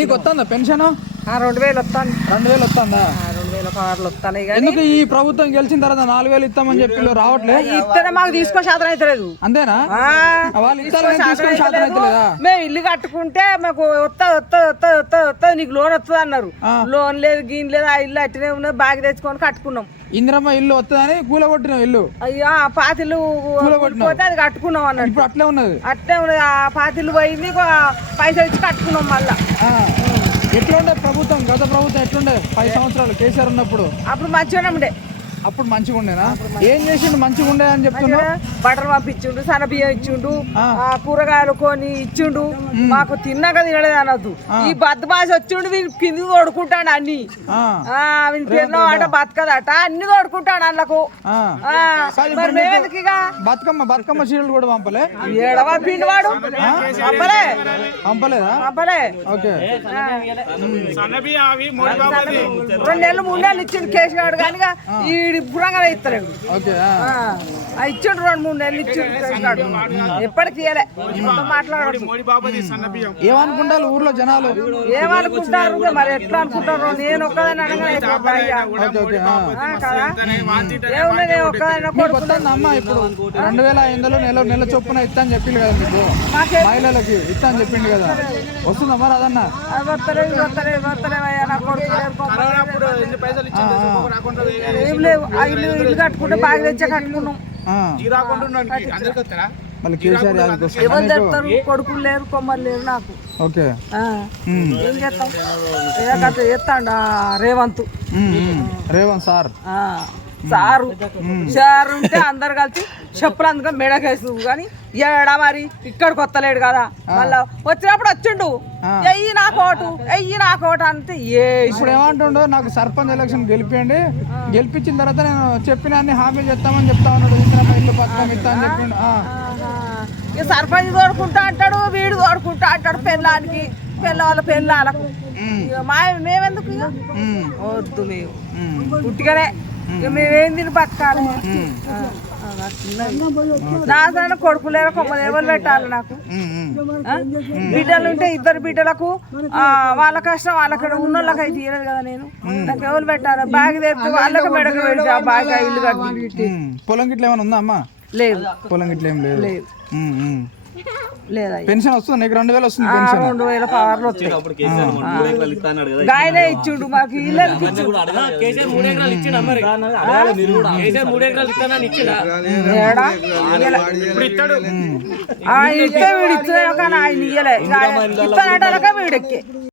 నీకు వస్తుందా పెన్షన్? ఆ, రెండు వేలు వస్తాను. రెండు వేలు వస్తుందా? రెండు వేల కార్లు వస్తాయి ఎందుకు ఈ ప్రభుత్వం గెలిచిన తర్వాత నాలుగు వేలు ఇస్తామని చెప్పి వీళ్ళు రావట్లే? ఇస్తేనే మాకు తీసుకో శాతం అవుతలేదు అంతేనా? వాళ్ళు ఇస్తారని తీసుకొని శాతం అవుతలేదా మేము ఇల్లు కట్టుకుంటే మాకు వస్తా వస్తా వస్తా వస్తా వస్తా నీకు లోన్ వస్తుంది అన్నారు. లోన్ లేదు గీన్ లేదు ఆ ఇల్లు అట్టినే ఉన్నది బాగా తెచ్చుకొని కట్టుకున్నాం. ఇందిరమ్మ ఇల్లు వస్తుందని కూలగొట్టిన ఇల్లు. అయ్యో ఆ పాతిల్లు పోతే అది కట్టుకున్నాం అన్నట్టు. ఇప్పుడు అట్లే ఉన్నది. అట్టే ఉన్నది. ఆ పాతిల్లు పోయింది పైసలు ఇచ్చి కట్టుకున్నాం మళ్ళా. ఎట్లుండే ప్రభుత్వం? గత ప్రభుత్వం ఎట్లుండే పది సంవత్సరాలు కేసీఆర్ ఉన్నప్పుడు. అప్పుడు మంచిగానే ఉండే. అప్పుడు మంచిగా ఉండేనా ఏం చేసిండు? మంచిగా ఉండే అని చెప్తున్నావు బటర్ పంపించిండు సన్న బియ్యం ఇచ్చిండు కూరగాయలు కొని ఇచ్చిండు. మాకు తిన్నాక తినలేదు అనొద్దు. ఈ బద్దమాసి వచ్చిండు వీళ్ళు కింది తోడుకుంటాడు అన్ని. ఆ. ఆ, వీని పిల్లలు ఆట బతకదట అన్ని తోడుకుంటాడు అందులకు ఆ. ఆ, మరి మేమెందుకు ఇక? బతుకమ్మ బతుకమ్మ చీరలు కూడా పంపలే? ఏడవ పిండి వాడు. పంపలే. పంపలేదా? పంపలే. ఓకే. రెండు నెలలు మూడు నెలలు ఇచ్చిండు కేసు గాడు కానీ ఇక ఈ బురంగా ఇస్తలేడు ఓకే ఇచ్చిండు రెండు మూడు నెలలు ఇచ్చిండు ఎప్పటికి ఇయ్యలే. మాట్లాడదు ఏమనుకుంటారు ఊర్లో జనాలు? ఏమనుకుంటారు మరి? ఎట్లా అనుకుంటారు? నేను ఒక్కదాన్ని ఒక్కదాన్ని మీకు వస్తుందా అమ్మ ఇప్పుడు రెండు వేల ఐదు వందలు నెల నెల చొప్పున ఇస్తా అని చెప్పిండు కదా మీకు? మహిళలకి ఇస్తా అని చెప్పిండు కదా? వస్తుందా మరి అదన్నా. ఏం లేవు. ఆ ఇల్లు ఇల్లు కట్టుకుంటే బాగా తెచ్చే కట్టుకున్నాం. ఆ. మళ్ళీ కేసీఆర్ యాదకి వస్తుందా ఎవరు నీకు? తెస్తారు కొడుకులు లేరు కొమ్మలు లేరు నాకు. ఓకే. ఏం చేస్తాం? చేస్తాడు రేవంత్. రేవంత్ సార్. ఆ, సారు. సారు ఉంటే అందరు కలిసి చెప్పులు అందుకని మెడకేసు కానీ ఏడా మరి ఇక్కడికి వస్తలేడు కదా. మళ్ళా వచ్చినప్పుడు వచ్చిండు. ఎయ్యి నా కోటు ఎయ్యి నా కోటు అంటే ఏ ఇప్పుడు ఏమంటుండో నాకు సర్పంచ్ ఎలక్షన్ గెలిపియండి. గెలిపించిన తర్వాత నేను చెప్పిన అన్ని హామీ చెప్తామని చెప్తా ఉన్నాడు. ఇల్లు పథకం ఇస్తా అని చెప్పిండు. ఆ. ఇక సర్పంచ్ తోడుకుంటా అంటాడు వీడు తోడుకుంటా అంటాడు పెళ్ళానికి పెళ్ళ వాళ్ళ పెళ్ళాలకు మా మేమెందుకు ఇక? వద్దు మేము. ఉమ్, పుట్టిగానే ఇక మేమేం తిని బతకాలి. ఆ, ఆ, అట్లున్నది. నా దాని కొడుకు లేరు కొమ్మలు ఎవరు పెట్టాలి నాకు? బిడ్డలు ఉంటే ఇద్దరు బిడ్డలకు వాళ్ళ కష్టం వాళ్ళకి ఉన్నోళ్ళకి అయితే తీయలేదు కదా నేను. నాకు ఎవరు పెట్టాలి? బాగా తెప్పి వాళ్ళకి మెడకు పెడితే ఆ బాగా ఇల్లు కట్టి. పొలం గిట్ల ఏమైనా ఉందా అమ్మా? లేదు. పొలం గిట్ల ఏం లేదు. పెన్షన్ వస్తుంది నీకు రెండు వేలు వస్తుంది పెన్షన్. రెండు వేల పవర్లు వస్తాయి. గాయనే ఇచ్చిండు మాకు ఇల్లు ఇచ్చిండు కేసీఆర్ మూడు ఎకరాలు ఇచ్చిండా మరి? కేసీఆర్ మూడు ఎకరాలు ఇస్తానని ఇచ్చిండా? ఏడా? ఆ, ఇస్తే వీడు ఇచ్చే కానీ ఆయన ఇయ్యలే. ఇస్తానంటే వీడెక్కే.